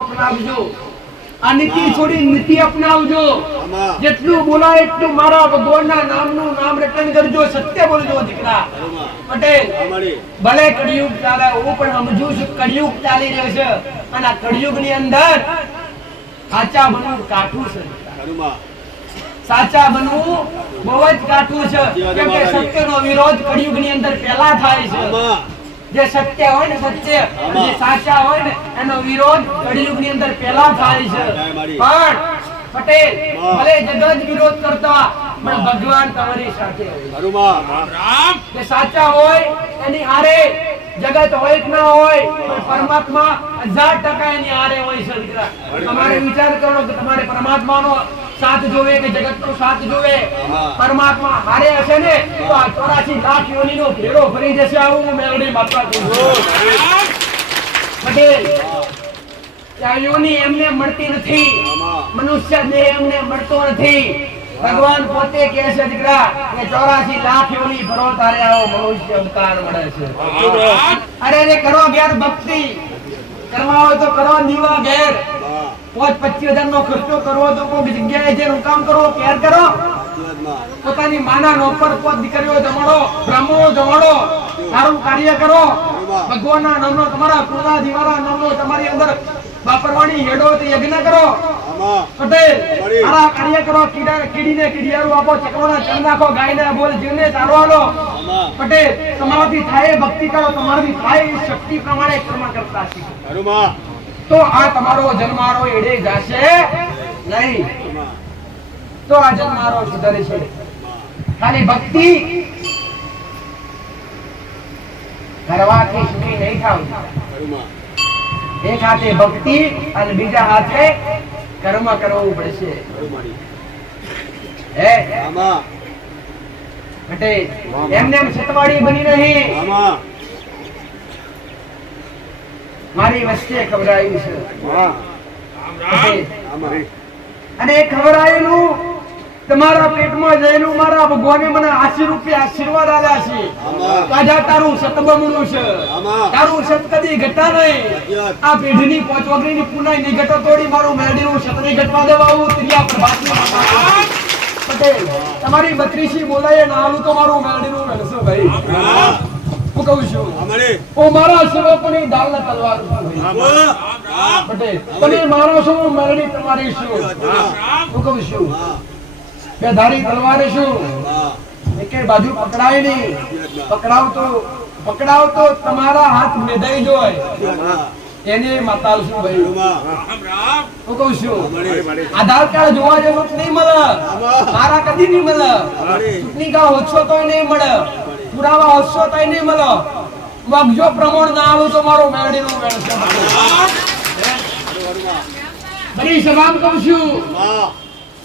અપનાવજો આ નીતિ છોડી નીતિ અપનાવજો જેટલું બોલાય એટલું મારા ભગવાનના નામનું નામ રટન કરજો સત્ય બોલજો દીકરા પટેલ ભલે કળિયુગ ચાલે હું પણ સમજુ છું કળિયુગ ચાલી રહ્યો છે અને આ કળિયુગની અંદર સાચા બનવું કાઠું છે સાચા બનવું બહુ જ કાઠું છે કેમ કે સત્યનો વિરોધ કળિયુગની અંદર પહેલા થાય છે જે સત્ય હોય ને સત્ય જે સાચા હોય ને એનો વિરોધ કળિયુગની અંદર પહેલા થાય છે પણ પટેલ ભલે જગત વિરોધ કરતા પણ ભગવાન તમારી સાથે હોય જે સાચા હોય એની હારે જગત હોય કે ના હોય પણ પરમાત્મા 1000% એની હારે હોય છે દીકરા તમારે વિચાર કરો કે તમારે પરમાત્માનો સાથ જોવે કે જગતનો સાથ જોવે પરમાત્મા હારે હશે ને તો આ 84 લાખ યોનીનો ભેડો ભરી જશે આવું મેલડી માતા કહું પટેલ આ યોની એમને મળતી નથી મનુષ્ય દેહ એમને મળતો નથી ભગવાન પોતે કહે છે દીકરા કે 84 લાખ યોની ભરો તારે આવો મનુષ્ય અવતાર મળે છે અરે રે કરો ઘેર ભક્તિ કરવા હોય તો કરો દીવા ઘેર 25,000 નો ખર્ચો કરવો તો કોઈ જગ્યાએ જે કામ કરો કેર કરો પોતાની માના નોકર પોત દીકરીઓ જમાડો બ્રાહ્મણો જમાડો સારું કાર્ય કરો ભગવાનના નામનો તમારા કુળના દીવાના નામનો તમારી અંદર વાપરવાની હેડો યજ્ઞ કરો પટેલ સારા કાર્ય કરો કીડીને કીડિયારું આપો ચકરોના ચણ નાખો ગાયને બોલ જીવને ચારો આલો પટેલ તમારાથી થાય ભક્તિ કરો તમારાથી થાય શક્તિ પ્રમાણે કર્મ કરતા શીખો તો આ તમારો જન્મારો એડે જશે નહીં તો આ જન્મારો સુધરે છે ખાલી ભક્તિ કરવાથી સુખી નહીં થાવ એક હાથે ભક્તિ અને બીજા હાથે કર્મ કરવું પડશે હે પટેલ એમને સતવાડી બની નહીં મારી વચ્ચે ખબરાયું છે અને એ ખબરાયેલું તમારા પેટમાં જયેલું મારા ભગવાને મને આશીર્વાદ આલ્યા છે કાજા તારું સતબમણું છે તારું સત કદી ઘટા નહીં આ પેઢીની પોચવગરીની પુનાઈ ની ઘટો તોડી મારું મેરડીનું સત નહીં ઘટવા દેવા આવું ત્રિયા પ્રભાતમાં પટેલ તમારી 32 બોલાય ના આલું તો મારું મેરડીનું વેલસો ભાઈ હું કહું છું ઓ મારા સેવકોની ડાલના તલવાર પટેલ તમે મારો છો મેરડી તમારી છું હું કહું છું બે ધારી તલવારે છું એકે બાજુ પકડાય નહીં પકડાવ તો તમારા હાથ મેદાઈ જોય એને માતાલ છું ભાઈ હું કહું છું આધાર કાર્ડ જોવા જેવું નહીં મળે મારા કદી નહીં મળે ચૂંટણી કા હોશો તો નહીં મળે પુરાવા હોશો તો નહીં મળે મગજો પ્રમાણ ના આવું તો મારો મેરડીનું વેણ છે બરી સભામાં કહું છું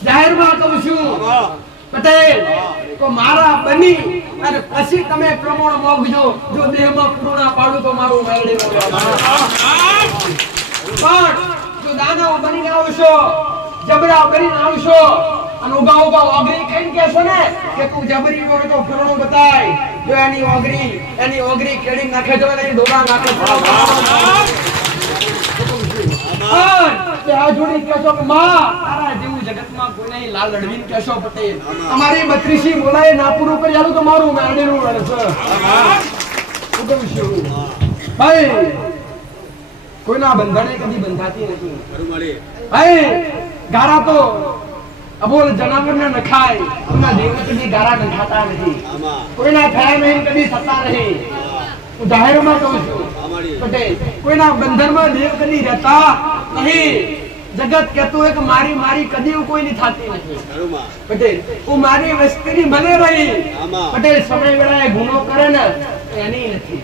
જાહેરમાં કહું છું પટેલ તો મારા બની અને પછી તમે પ્રમાણ મોગજો જો દેહમાં પૂર્ણ પાડું તો મારું મેળડી પણ જો દાનવ બનીને આવશો જબરા બનીને આવશો અને ઉગા ઓગરી કહીને કહેશો ને કે તું જબરી હોય તો પૂર્ણ બતાય જો એની ઓગરી કેડી નાખે જો એની ડોબા નાખે આ જોડી કહેશો કે માં તારા જેવું જગતમાં કોઈ નહીં લાલ લડવીને કહેશો પટેલ તમારી 32 બોલાય ના પૂરું કરી આલું તો મારું મેરડીનું વેણ છે હું કહું છું ભાઈ કોઈના બંધણે કદી બંધાતી નથી ભાઈ ગારા તો અબોલ જનાવરને નખાય કોઈના દેવ કદી ગારા નખાતા નથી કોઈના થયા નહીં કદી થતા નહીં હું જાહેરમાં કહું છું પટેલ કોઈના બંધનમાં દેવ કદી રહેતા નહીં જગત કહેતું હોય કે મારી કદી કોઈની થાતી નથી પટેલ હું મારી વસ્તીની મને રહી પટેલ સમય વેળાએ ગુનો કરે ને એની નથી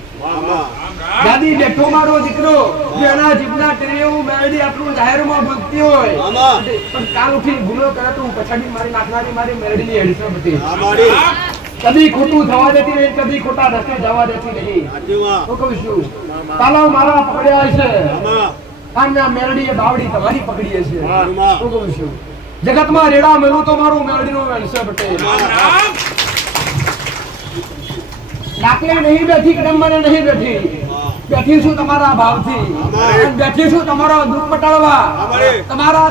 દાદી બેઠો મારો દીકરો એના જીવના ટેરેવું મેળડી આટલું જાહેરમાં ભક્તિ હોય પણ કાલ ઉઠી ગુનો કરે તો પછાડી મારી નાખનારી મારી મેળડીની હેડસો હતી કદી ખોટું થવા દેતી નહીં કદી ખોટા રસ્તે જવા દેતી નહીં હું કહું છું તાલાવ મારા પકડ્યા છે આના મેરડી બાવડી તમારી પકડી છે હું કહું છું જગતમાં રેડા મેલું તો મારું મેરડીનું વેણ છે પટેલ લાકડી નહીં બેઠી કદમ મને નહીં બેઠી બેઠી છું તમારા ભાવથી, બેઠી છું તમારો દુઃખ મટાડવા,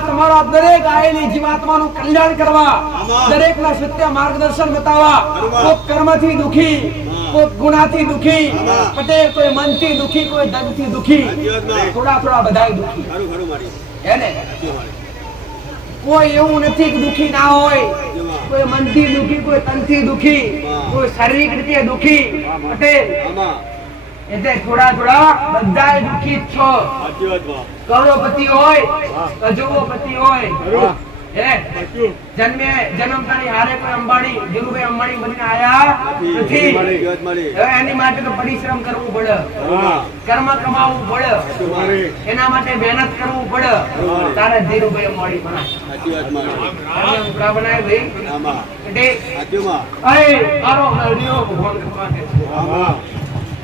તમારા દરેક આયેલી જીવાત્માનું કલ્યાણ કરવા, દરેકના સત્ય માર્ગદર્શન બતાવવા. કોઈ કર્મથી દુખી, કોઈ ગુનાથી દુખી, પટેલ કોઈ મનથી દુખી, કોઈ ધનથી દુખી, થોડા બધાય દુખી. એને કોઈ એવું નથી કે દુખી ના હોય. કોઈ મનથી દુખી, કોઈ તનથી દુખી, કોઈ શારીરિક રીતે દુખી. પટેલ એટલે થોડા બધાય દુખી છો. કરોડપતિ હોય, અજોપતિ હોય, જન્મતાની હારે કોઈ અંબાણી, ધીરુભાઈ અંબાણી બનીને આયા નથી. એની માટે તો પરિશ્રમ કરવું પડે, કર્મ કમાવવું પડે, એના માટે મહેનત કરવું પડે. તારે ધીરુભાઈ અંબાણી બનાય ભાઈ.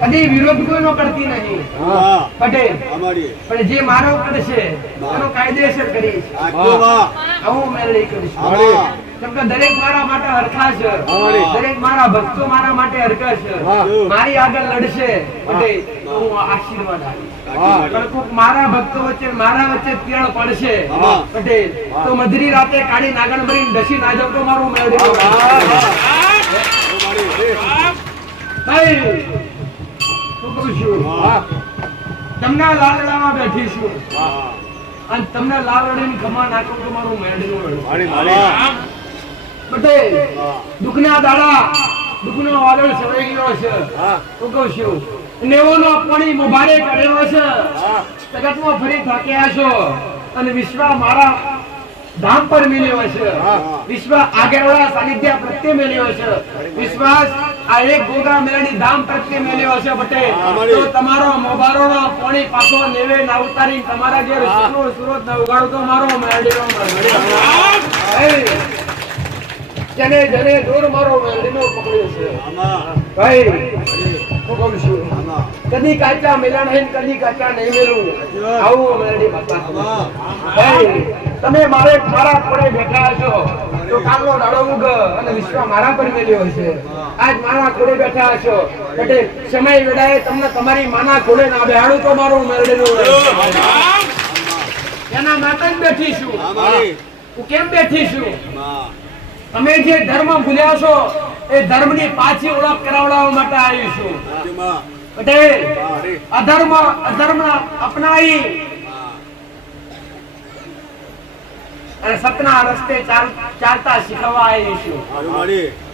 કદી વિરોધ કોઈ નો કરતી નહીં પટેલ, પણ જે મારો કરશે એનો કાયદેસર કરીશ. આવું મેળવી કરીશ. કેમ કે દરેક મારા માટે હરખા છે, દરેક મારા ભક્તો મારા માટે હરખા છે. મારી આગળ લડશે પટેલ તો હું આશીર્વાદ આપીશ. મારા ભક્તો વચ્ચે મારા વચ્ચે તીળ પડશે પટેલ તો મધરી રાતે કાળી નાગણ ભરી દસી ના જતો મારું મેળવી. તમને લાલડામાં બેઠી છું અને તમને લાલડીની ખમા નાખું તો મારું મેળવું. પટેલ દુઃખના દાડા, દુઃખનો વાદળ છવાઈ ગયો છે. હું કહું છું નેવોનો પાણી મુબારે કર્યો છે. જગતમાં ફરી થાક્યા છો અને વિશ્વ મારા ધામ પર મેલ્યો છે. વિશ્વ આગળવાળા સાનિધ્ય પ્રત્યે મેલ્યો છે. વિશ્વાસ આ એક ગોગા મેળની ધામ પ્રત્યે મેલ્યો છે. પટેલ તો તમારો મોબારોનો પાણી પાછો નેવે ના ઉતારી તમારા ઘેર સુરત ના ઉગાડો તો મારો મેળડીનો જને જને દૂર મારો મેળડીનો પકડ્યો છે. ભાઈ હું કહું છું કદી કાચા મેલા નહીં, કદી કાચા નહીં મેલું. આવું મેળડી બાપા. ભાઈ તમે મારા કોડે બેઠા છો તો કાલનો દાડો ઉગ અને વિશ્વ મારા પર મેલ્યો છે. આજ મારા કોડે બેઠા છો એટલે સમય વેળાએ તમને તમારી માના કોડે ના બેહાડું તો મારું મેળડેલું. એના માટે જ બેઠી છું. હું કેમ બેઠી છું? તમે જે ધર્મ ભૂલ્યા છો એ ધર્મની પાછી ઓળખ કરાવડાવવા માટે આવી છું. પટેલ અધર્મ અપનાવી અને સતના રસ્તે ચાલતા શીખવા આવી છું.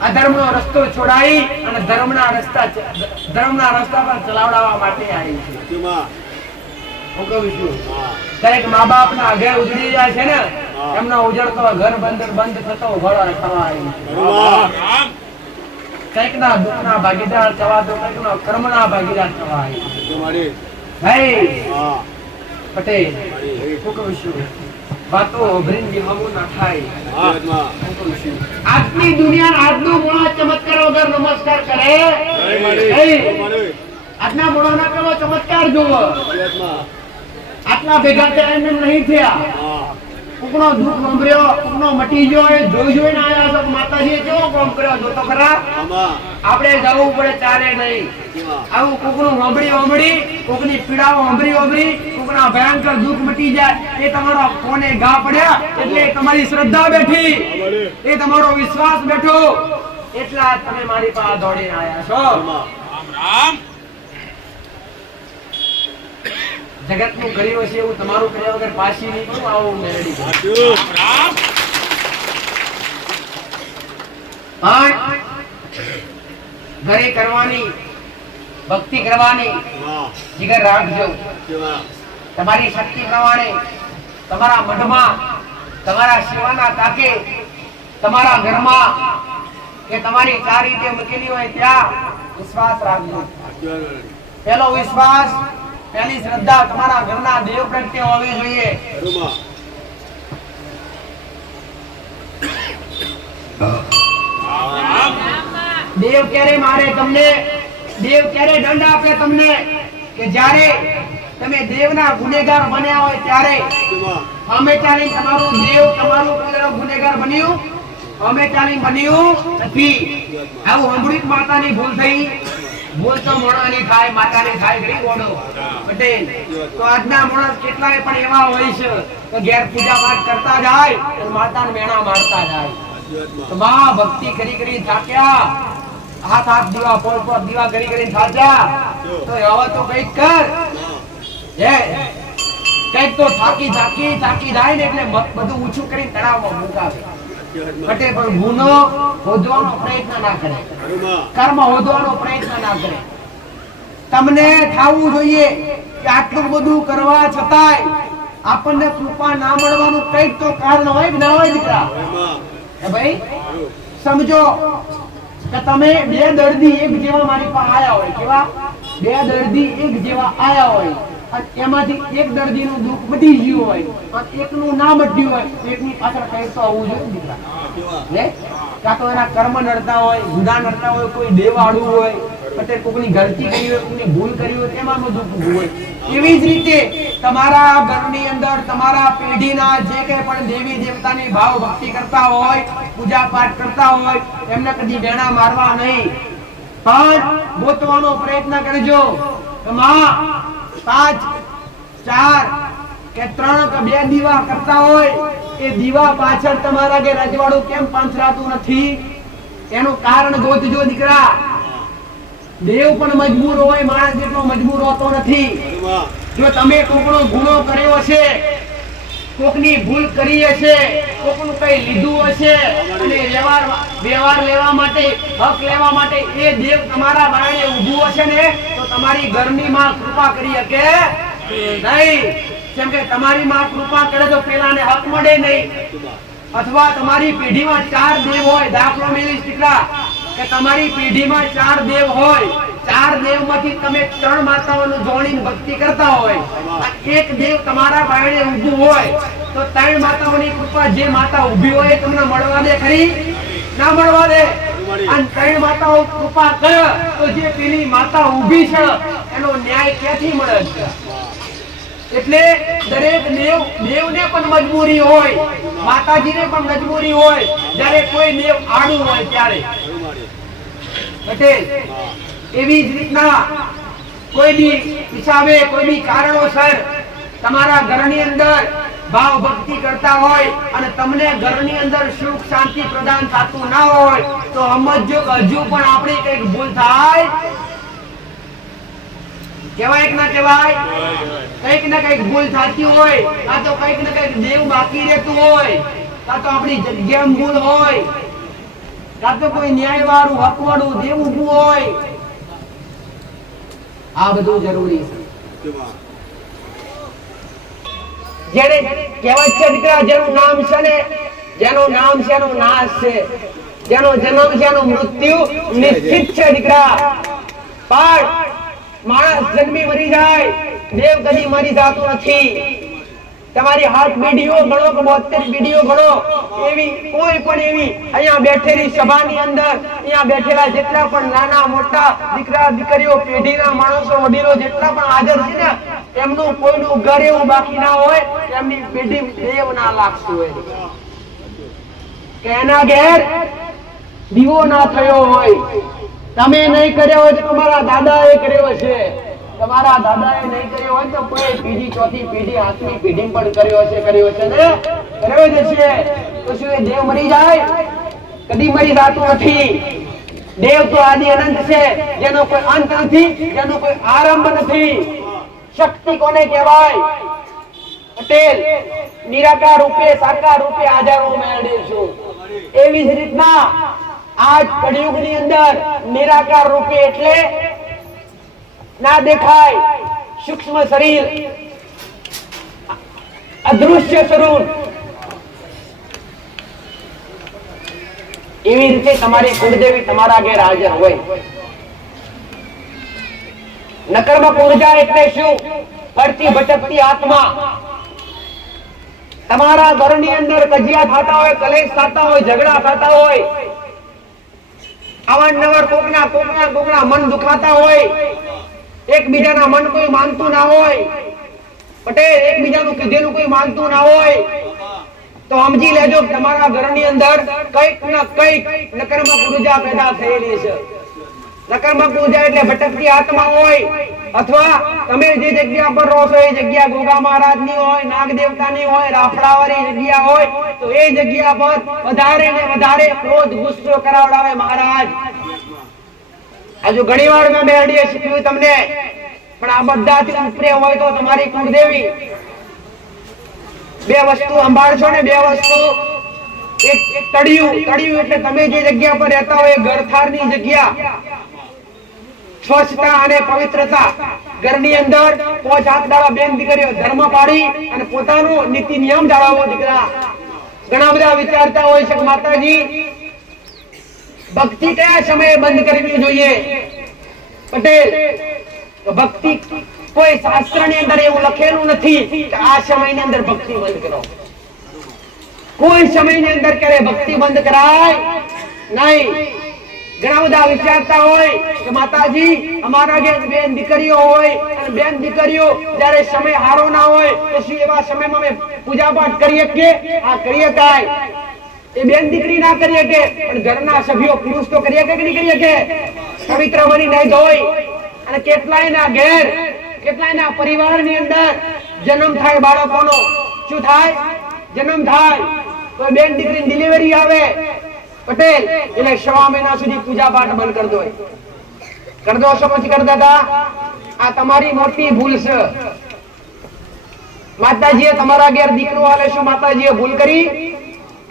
અધર્મનો રસ્તો છોડાઈ અને ધર્મના રસ્તા પર ચલાવડાવવા માટે આવી છું. હું કહું છું દરેક મા બાપ ના ઘર ઉજળી જાય છે ને એમનો ઉજળતો ઘર બંધ થતો ઉઘાડો થવા આવી છું. કઈક ના દુઃખ ના ભાગીદાર થવા દો, કઈક ના કર્મ ના ભાગીદાર થવા આવી છું. ભાઈ પટેલ હું કહું છું વાતો ભરીને હમું ના થાય. આજની દુનિયા આજનો મોણો ચમત્કાર વગર નમસ્કાર કરે. આજના મોણો ના કેવો ચમત્કાર જોવો. આટલા ભેગા થયા એમ નહીં થયા. કોકનો દુઃખ સાંભળ્યો, કોકનો મટી ગયો એ જોઈને આયા છો. માતાજીએ કેવો કામ કર્યો જોતો ખરા. આપણે જવું પડે ચાલે નહીં. આવું કોકનું સાંભળી કોકની પીડાઓ સાંભળી કોકના ભયંકર દુઃખ મટી જાય એ તમારો કોને ઘા પડ્યા એટલે તમારી શ્રદ્ધા બેઠી, એ તમારો વિશ્વાસ બેઠો, એટલા તમે મારી પાસે દોડીને આયા છો. જગત નું કર્યું હશે એવું તમારું કર્યા વગર પાછી નહીં કરું. આવું મેળવી ઘરે કરવાની ભક્તિ કરવાની જીગર રાખજો. તમારી શક્તિ પ્રમાણે તમારા મઢમાં તમારા સેવાના તાકે તમારા ઘરમાં કે તમારી ચાર રીતે મૂકેલી હોય ત્યાં વિશ્વાસ રાખજો. પેલો વિશ્વાસ, પહેલી શ્રદ્ધા તમારા ઘરના દેવ પ્રત્યે હોવી જોઈએ. દેવ ક્યારે મારે તમને, દેવ ક્યારે દંડ આપે તમને કે જ્યારે તમે દેવના ગુનેગાર બન્યા હોય ત્યારે. અમે ચાલી તમારું દેવ તમારું ગુનેગાર બન્યું, અમે ચાલી બન્યું નથી. આવું અમૃત માતાની ભૂલ થઈ. ભૂલ તો મોણાની થાય, માતાની થાય, ગરી ગોડો પટેલ. તો આજના માણસ કેટલાય પણ એવા હોય છે કે ઘેર પૂજા પાઠ કરતા જાય અને માતાને મેણા મારતા જાય. તો માં ભક્તિ કરી થાક્યા, હાથ દીવા પોળ દીવા કરી થાક્યા, તો હવે તો કઈક કર. કઈક તો થાકી જાય ને એટલે બધું ઊંચું કરીને તળાવમાં મુકાવે. પટેલ પણ ગુનો હોદવાનો પ્રયત્ન ના કરે, કર્મ હોદવાનો પ્રયત્ન ના કરે. તમને થાવું જોઈએ કે આટલું બધું કરવા છતાંય આપણને કૃપા ના મળવાનું કઈક તો કારણ હોય કે ના હોય દીકરા? ભાઈ સમજો કે તમે બે દર્દી એક જેવા મારી પાસે આયા હોય. કેવા? બે દર્દી એક જેવા આયા હોય અને એમાંથી એક દર્દીનું દુઃખ મટી ગયું હોય અને એકનું ના મટ્યું હોય, એકની પાછળ કઈ તો આવવું જોઈએ દીકરા. કાં તો એના કર્મ નડતા હોય, ગુના નડતા હોય, કોઈ દેવાળું હોય, પછી કોઈની ગલતી કરી હોય, કોઈની ભૂલ કરી હોય, તેમાં દુઃખ હોય. એવી જ રીતે તમારા ઘરની અંદર તમારા પેઢીના જે કે પણ દેવી દેવતાની ભાવ ભક્તિ કરતા હોય, પૂજા પાઠ કરતા હોય, એમને કદી વેણા મારવા નહીં, પણ ગોતવાનો પ્રયત્ન કરજો. માં 5 4 કે 3 કે 2 દીવા કરતા હોય, એ દીવા પાછળ તમારા કે રજવાડું કેમ પાંચરાતું નથી એનું કારણ ગોતજો દીકરા. દેવ પણ મજબૂર હોય, માણસ જેટલો મજબૂર હોતો નથી. જો તમે કોકનો ગુનો કર્યો છે, કોકની ભૂલ કરી હશે, કોકનું કઈ લીધું હશે અને વ્યવહાર લેવા માટે, હક લેવા માટે એ દેવ તમારા બારણે ઊભું હશે ને, તો તમારી ઘરની માં કૃપા કરી શકે નહીં. કેમ કે તમારી માં કૃપા કરે તો પેલાને હક મળે નહીં. અથવા તમારી પેઢીમાં 4 દેવ હોય, દાખલો મેળવી દીકરા કે તમારી પેઢીમાં 4 દેવ હોય, 4 દેવમાંથી તમે 3 માતાઓનું જોડીને ભક્તિ કરતા હોય, એક દેવ તમારા બારણે ઊભું હોય, તો 3 માતાઓની કૃપા જે માતા ઊભી હોય તમને મળવા દે ખરી? ના મળવા દે. અને 3 માતાઓ કૃપા કરે તો જે પેલી માતા ઊભી છે એનો ન્યાય ક્યાંથી મળે છે? એટલે દરેક દેવને પણ મજબૂરી હોય, માતાજીને પણ મજબૂરી હોય, જ્યારે કોઈ દેવ આડું હોય ત્યારે. પટેલ એવી જ રીતના કોઈ બી હિસાબે, કોઈ બી કારણોસર તમારા ઘરની અંદર ભાવ ભક્તિ કરતા હોય અને તમને ઘરની અંદર સુખ શાંતિ પ્રદાન થતું ના હોય, તો સમજો કે હજુ પણ આપણી કઈક ભૂલ થાય. કેવાય કે ના કેવાય? કઈક ને કઈક ભૂલ થતી હોય, કાં તો કઈક ને કઈક દેવ બાકી રહેતું હોય, કાં તો આપણી જગ્યામાં ભૂલ હોય, કાં તો કોઈ ન્યાયવાળું હકવાળું દેવ ઊભું હોય. આ બધું જરૂરી છે. જેને કહેવાય છે દીકરા, જેનું નામ છે ને, જેનું નામ છે એનો નાશ છે, જેનો જન્મ છે એનું મૃત્યુ નિશ્ચિત છે દીકરા. પણ માણસ જન્મી મરી જાય, દેવ કદી મરી જતો નથી. તમારી 8 પેઢીઓ ગણો કે 72 પેઢીઓ ગણો, એવી કોઈ પણ એવી અહીંયા બેઠેલી સભાની અંદર અહીંયા બેઠેલા જેટલા પણ નાના મોટા દીકરા દીકરીઓ, પેઢીના માણસો, વડીલો જેટલા પણ હાજર છે ને, એમનું કોઈનું ઘર એવું બાકી ના હોય એમની પેઢી દેવ ના લાગતું હોય કે એના ઘેર દીવો ના થયો હોય. તમે નહીં કર્યો હોય તો તમારા દાદાએ કર્યો છે, તમારા દાદાએ નહીં કર્યો હોય તો કોઈ પેઢી, ચોથી પેઢી, 8મી પેઢી પણ કર્યો છે ને, કર્યો જ છે. તો શું એ દેવ મરી જાય? કદી મરી જતું નથી. દેવ તો આદિ અનંત છે, જેનો કોઈ અંત નથી, જેનો કોઈ આરંભ નથી. શક્તિ કોને કહેવાય? પટેલ નિરાકાર રૂપે, સાકાર રૂપે હાજરો મેળવે છું. એવી જ રીતના આજ કળિયુગની અંદર નિરાકાર રૂપે એટલે ના દેખાય સૂક્ષ્મ શરીર, અદૃશ્ય સ્વરૂપ. એવી રીતે તમારી કુળદેવી તમારા ઘેર હાજર હોય. નકર્મક ઉર્જા એટલે શું? ફરતી ભટકતી આત્મા. તમારા ઘરની અંદર કજિયા થતા હોય, કલેશ થતા હોય, ઝઘડા થતા હોય, અવારનવાર કોકના મન દુખાતા હોય, એકબીજાના મન કોઈ માનતું ના હોય, પટેલ એકબીજાનું કીધેલું કોઈ માનતું ના હોય, તો સમજી લેજો તમારા ઘરની અંદર કઈક ના કઈક નકારાત્મક ઉર્જા પેદા થયેલી છે. નકરમાં પૂજા એટલે ભટકતી આત્મા હોય, અથવા તમે જે જગ્યા પર રહો છો એ જગ્યા ગોગા મહારાજની હોય, નાગ દેવતાની હોય, રાફડાવાળી જગ્યા હોય, તો એ જગ્યા પર વધારે ને વધારે ક્રોધ ગુસ્સો કરાવડાવે મહારાજ. હજુ ઘણી વાર મેં બેરડીએ શીખ્યું તમને, પણ આ બધાથી ઉપરે હોય તો તમારી કુળદેવી. બે વસ્તુ સંભાળશો ને, બે વસ્તુ. એક તળિયું એટલે તમે જે જગ્યા પર રહેતા હોય ઘરથારની જગ્યા, સ્વચ્છતા અને પવિત્રતા. ઘરની અંદર 5 હાથ દાડા બેન દીકરીઓ ધર્મ પાડી અને પોતાનો નીતિ નિયમ જાળવવો. દીકરા ઘણા બધા વિચારતા હોય છે કે માતાજી ભક્તિ કયા સમયે બંધ કરવી જોઈએ? પટેલ, ભક્તિ કોઈ શાસ્ત્રની અંદર એવું લખેલું નથી કે આ સમયની અંદર ભક્તિ બંધ કરો. કોઈ સમયની અંદર ક્યારે ભક્તિ બંધ કરાય નહીં. ઘણા બધા વિચારતા હોય કે માતાજી અમારા ઘેર બેન દીકરીઓ હોય અને બેન દીકરીઓ જ્યારે સમય હારો ના હોય તો શું એવા સમયમાં અમે પૂજા પાઠ કરીએ કે આ કરીએ કાય? એ બેન દીકરી ના કરીએ કે, પણ ઘરના સભ્યો પુરુષ તો કરીએ કે નહીં કરીએ કે? પવિત્ર બની નહીં ધોઈ અને કેટલાયના ઘેર, કેટલાયના પરિવારની અંદર જન્મ થાય બાળકોનો. શું થાય? જન્મ થાય. કોઈ બેન દીકરીની ડિલિવરી આવે પટેલ, એટલે 6 મહિના સુધી પૂજા પાઠ બંધ કરી દો. કરી દો છો પછી કરતા હતા? આ તમારી મોટી ભૂલ છે. માતાજીએ તમારા ઘેર દીકરો આલે, શું માતાજીએ ભૂલ કરી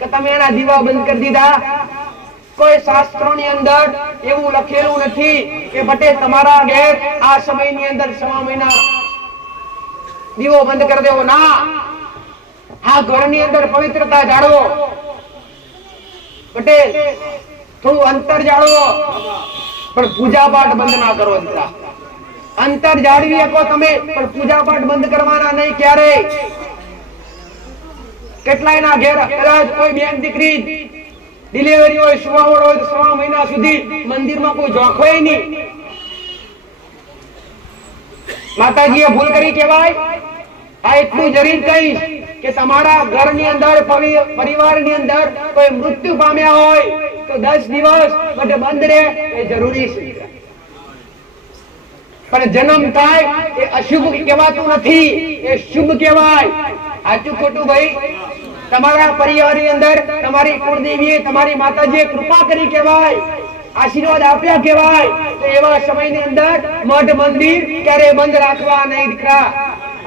કે તમે એના દીવા બંધ કરી દીધા? કોઈ શાસ્ત્રોની અંદર એવું લખેલું નથી કે પટેલ તમારા ઘેર આ સમયની અંદર 6 મહિના દીવો બંધ કરી દેવો. ના, આ ઘરની અંદર પવિત્રતા જાળવો. પટેલ થોડું અંતર જાળવો, પણ પૂજા પાઠ બંધ ના કરો. દીકરા અંતર જાળવી શકો તમે, પણ પૂજા પાઠ બંધ કરવાના નહીં ક્યારે. કેટલાયના ઘેર કદાચ કોઈ બેન દીકરી ડિલિવરી હોય, સુવાવડ હોય, 6 મહિના સુધી મંદિરમાં કોઈ જોખવાય નહીં. માતાજીએ ભૂલ કરી કહેવાય. આ એટલું જરૂર કહીશ કે તમારા ઘરની અંદર, પરિવારની અંદર કોઈ મૃત્યુ પામ્યા હોય તો 10 દિવસ માટે બંધ રહે એ જરૂરી છે. પણ જન્મ થાય એ અશુભ કહેવાતું નથી, એ શુભ કહેવાય. સાચું ખોટું ભાઈ? તમારા પરિવારની અંદર તમારી કુળદેવીએ, તમારી માતાજીએ કૃપા કરી કહેવાય, આશીર્વાદ આપ્યા કહેવાય. તો એવા સમયની અંદર મઠ મંદિર ક્યારે બંધ રાખવા નહીં. દીકરા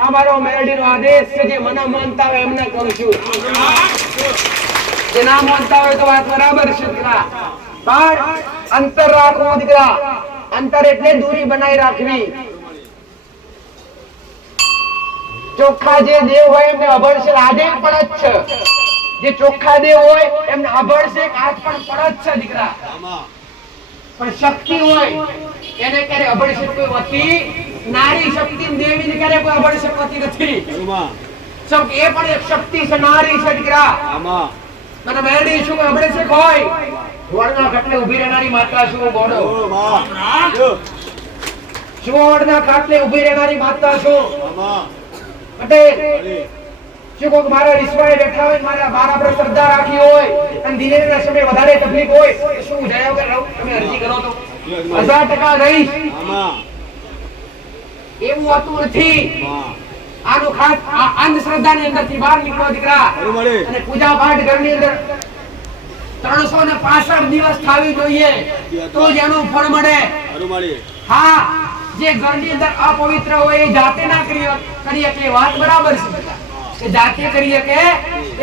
અમારો મેરડીનો આદેશ છે. જે મને માનતા હોય એમને કહું છું, જે ના માનતા હોય તો વાત બરાબર છે. દીકરા પણ અંતર રાખવું. દીકરા અંતર એટલે દૂરી બનાવી રાખવી. ચોખ્ખા જે દેવ હોય એમને અભડશે આજે પણ જ છે. જે ચોખ્ખા દેવ હોય એમને અભડશે આજ પણ જ છે. દીકરા પણ શક્તિ હોય એને ક્યારે અભડશે કોઈ હોતી? નારી શક્તિ દેવીને ક્યારે કોઈ અભડશે હોતી નથી. એ પણ એક શક્તિ છે, નારી છે. દીકરા મને મેરડી શું અભડશે કોઈ? વડના ખાટલે ઊભી રહેનારી માતા શું? બોલો શું? વડના ખાટલે ઊભી રહેનારી માતા શું? પટેલ શું કોઈ મારા રિશ્વાએ બેઠા હોય, મારા પર શ્રદ્ધા રાખી હોય અને દિનેના સમય વધારે તકલીફ હોય તો શું જયા વગર રહું? તમે અરજી કરો તો 1000% રહીશ. એવું હોતું નથી. આનું ખાસ અંધશ્રદ્ધાની અંદરથી બહાર નીકળો. દીકરા અને પૂજા પાઠ ઘરની અંદર 365 દિવસ થાવી જોઈએ તો જ એનું ફળ મળે. હા, જે ઘરની અંદર અપવિત્ર હોય એ જાતે ના કરીએ કે વાત બરાબર છે. કે જાતે કરીએ કે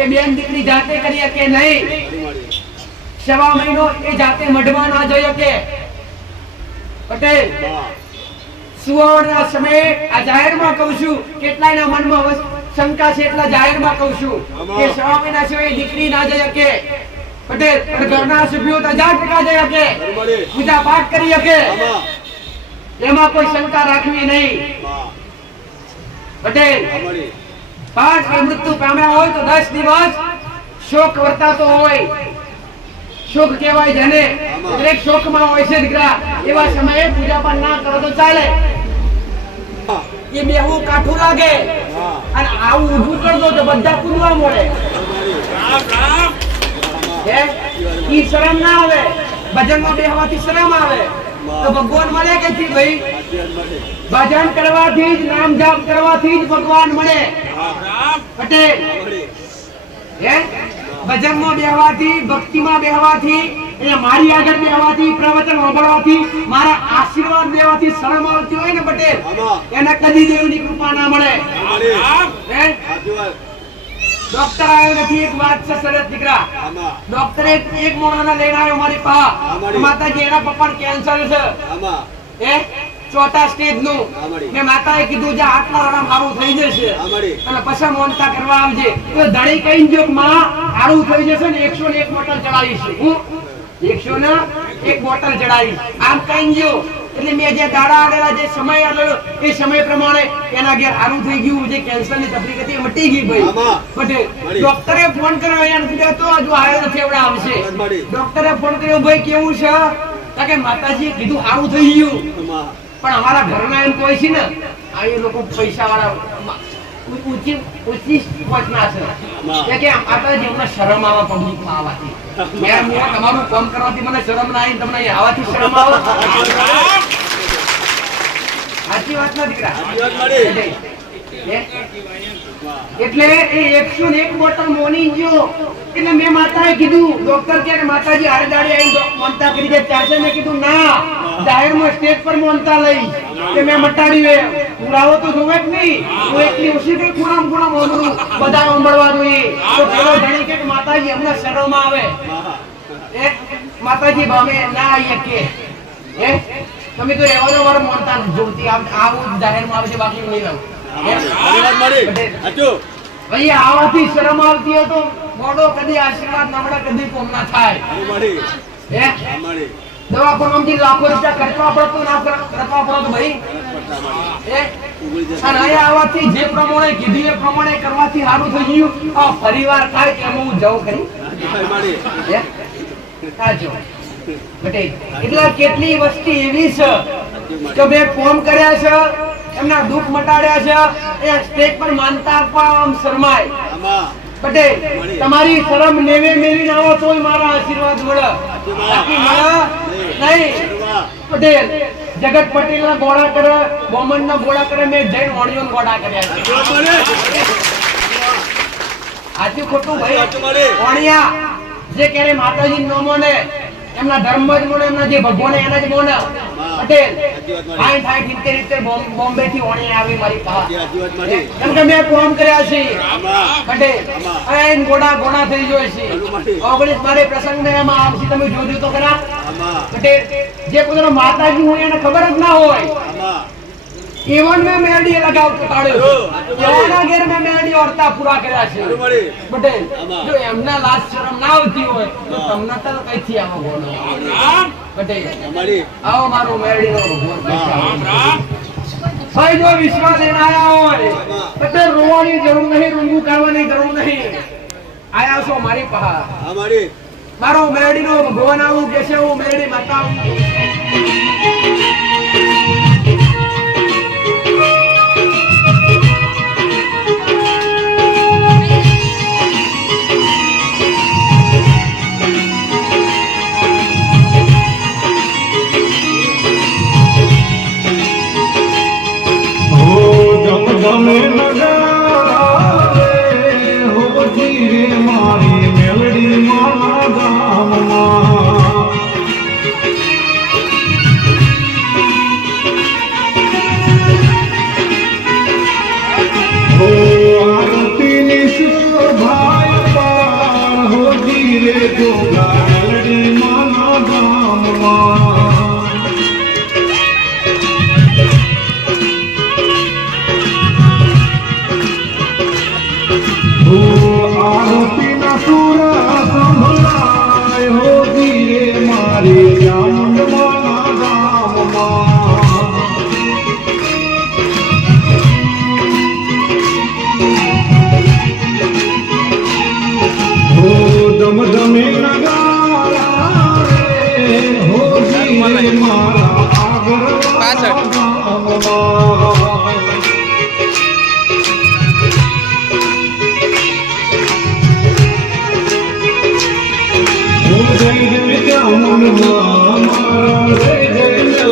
એ બેન દીકરી જાતે કરીએ કે નહીં? 6 મહિનો એ જાતે મઢમાં ના જઈએ કે? પટેલ સુવાવડના સમયે આ જાહેરમાં કહું છું, કેટલાયના મનમાં શંકા છે એટલા જાહેરમાં કહું છું કે 6 મહિના સિવાય દીકરી ના જઈએ કે? પટેલ ઘરના સભ્યો તો 1000% જઈએ કે? પૂજા પાઠ કરીએ કે? એમાં કોઈ શંકા રાખવી નહીં. પટેલ પાંચ મૃત્યુ પામ્યા હોય તો 10 દિવસ શોક વર્તાતો હોય. શોક કહેવાય જેને, દરેક શોકમાં હોય છે. દીકરા એવા સમયે પૂજા પાઠ ના કરો તો ચાલે. એ બેહવું કાઠું લાગે અને આવું ઊભું કરજો તો બધા કૂદવા મળે. ઈ શરમ ના આવે? ભજનમાં બેહવાથી શરમ આવે. તો ભગવાન મળે કે થી ભાઈ? ભજન કરવાથી જ, નામ જાપ કરવાથી જ ભગવાન મળે. પટેલ હે ભજનમાં બેહવાથી, ભક્તિમાં બેહવાથી, એ મારી આગળ બેહવાથી, પ્રવચન સાંભળવાથી, મારા આશીર્વાદ લેવાથી શરમ આવતી હોય ને પટેલ, એને કદી દેવની કૃપા ના મળે. હે ડોક્ટર આવ્યો નથી, એક વાત છે સરસ દીકરા. ડોક્ટરે એક મોણાને લઈને આવ્યો મારી પાસે. માતાજી એના પપ્પાને કેન્સર છે, હે ચોથા સ્ટેજ નું. મેં માતાએ કીધું જે આટલા વાળા સારું થઈ જશે અને પછી મોનતા કરવા આવજે. તો ધણી કઈ જો માં સારું થઈ જશે ને 101 બોટલ ચડાવીશ. હું 101 બોટલ ચડાવીશ આમ કઈ જો. એટલે મેં જે દાડા આડેલા જે સમય આવેલો એ સમય પ્રમાણે એના ઘેર સારું થઈ ગયું. જે કેન્સર ની તકલીફ હતી મટી ગઈ ભાઈ. પટેલ ડોક્ટરે ફોન કર્યો, અહીંયા નથી બેઠો, હજુ આવ્યો નથી, એવડા આવશે. ડોક્ટરે ફોન કર્યો, ભાઈ કેવું છે? કે માતાજીએ કીધું સારું થઈ ગયું, પણ અમારા ઘરના એમ કોઈ છે ને આ એ લોકો પૈસા વાળા ઊંચી પહોંચના છે કે માતાજી અમને શરમ આવે પબ્લિક માં આવવાથી. મેં તમારું કામ કરવાથી મને શરમ ના આવી, તમને આવવાથી શરમ આવે? સાચી વાત ના દીકરા? એટલે એ 101 બોટલ મોની ગયો. એટલે મેં માતાએ કીધું, ડોક્ટર કે માતાજી આડે દાડે આવીને મોનતા કરી દે. ત્યાં મેં કીધું ના, જાહેરમાં સ્ટેજ પર મોનતા લઈ કે મેં મટાડી લે. પુરાવો તો જોવે જ નહીં. હું એટલી ઓછી કઈ ખૂણા મોનરું બધા સાંભળવા જોઈએ. તો પેલો જાણી કે માતાજી અમને શરમ આવે, માતાજી અમે ના આવીએ કે હે તમે તો એવા તો મારો મોનતા જોતી આવું જાહેરમાં આવે છે, બાકી નહીં લાવું. ભાઈ આવાથી શરમ આવતી હોય તો મોડો કદી આશીર્વાદ ના મળે, કદી કોમ ના થાય. દવાખાનામાંથી લાખો રૂપિયા ખર્ચવા પડતો ના ખર્ચવા પડતો ભાઈ. અને અહીંયા આવવાથી જે પ્રમાણે કીધું એ પ્રમાણે કરવાથી સારું થઈ ગયું. આ ફરીવાર થાય કે હું જવું કરી એટલે કેટલી વસ્તી એવી છે કે બે ફોન કર્યા છે, એમના દુઃખ મટાડ્યા છે, એ સ્ટેજ પર માનતા આપવા આમ શરમાય. પટેલ તમારી શરમ નેવે મેલીને આવો તોય મારા આશીર્વાદ મળે, બાકી મળે નહીં. પટેલ જગત પટેલ ના ગોળા કરે, બોમન ના ગોળા કરે, મેં જૈન વાણીઓ ગોળા કર્યા છે. આથી ખોટું ભાઈ? વાણિયા જે ક્યારે માતાજી નો મોને, એમના ધર્મ જ મોને, એમના જે ભગવાન એના જ મોને. પટેલ બોમ્બે થી ઓણી આવી મારી પાસે, કેમ કે મેં કામ કર્યા છે. પટેલ એન ગોડા ગોડા થઈ જોય છે. 19 મારે પ્રસંગ ને એમાં આવશે, તમે જોજો તો ખરા. પટેલ જે પોતાનો માતાજી હોય એને ખબર જ ના હોય, એવન મેં મેરડી લગાવતો કાઢ્યો. એવાના ઘેર મેં મેરડી ઓરતા પૂરા કર્યા છે. પટેલ જો એમના લાજ શરમ ના આવતી હોય તો તમને તો કઈથી આવો બોલો. પટેલ આવો મારો મેરડી નો ભગવાન. ભાઈ જો વિશ્વાસ લઈને આયા હોય પટેલ રોવાની જરૂર નહીં, રૂંગું કાઢવાની જરૂર નહીં. આયા છો મારી પાસે, મારો મેરડી નો ભગવાન આવું કે છે, હું મેરડી માતા આવું. જય જય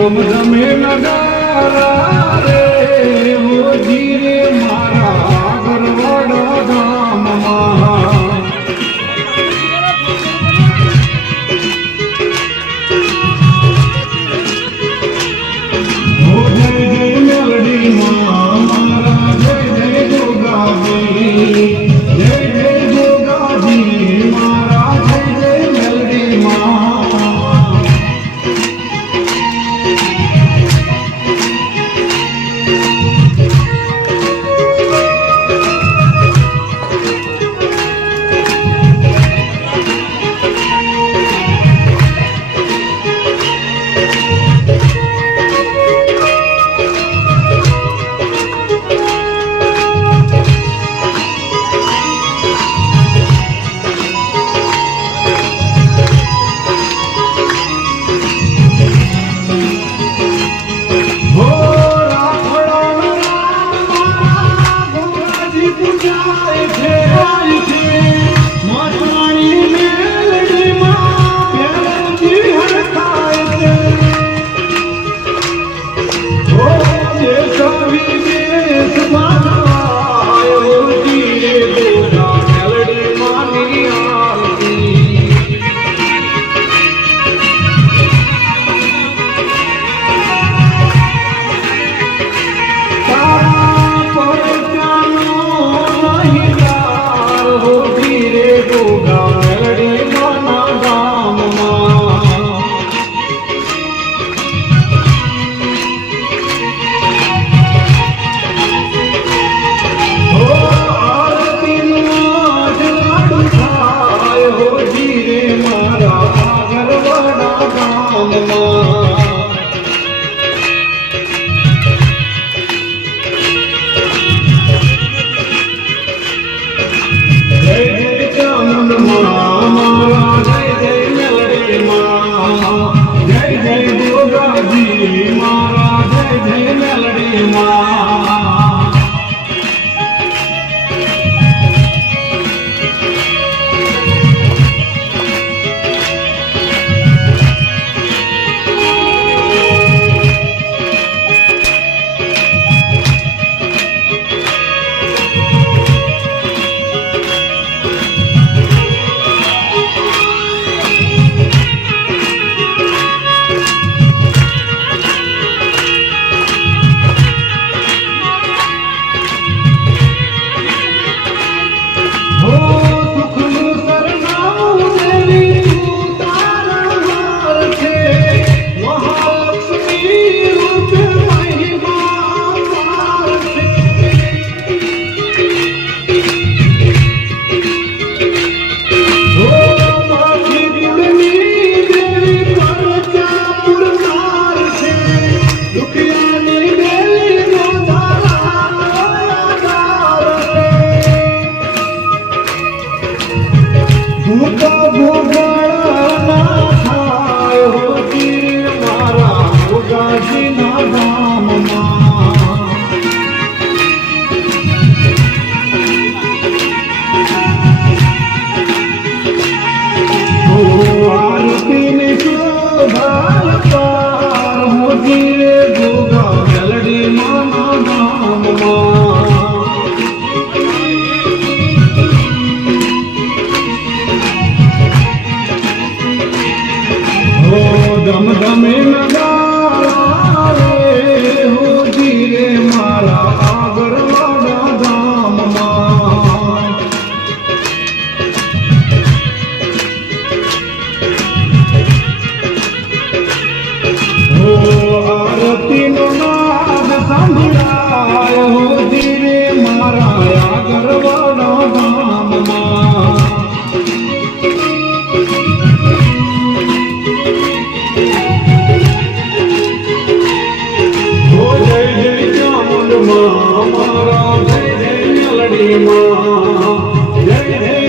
રમઝમે નગારા રે હોજી રે મારા ગરવાડા ગામમાં હો જય જય મેલડી માં મારા જય જય ગોગાજી જય જય ગોગાજી મારા જય જય મેલડી માં ગમે નગારા રે હોજી રે મારા આગરવાડા ગામમાં હો આરતીનો નાદ સાંભળાય હોજી રે મારા આગરવાડા ગામમાં મારા જય જય મેલડી માં જય જય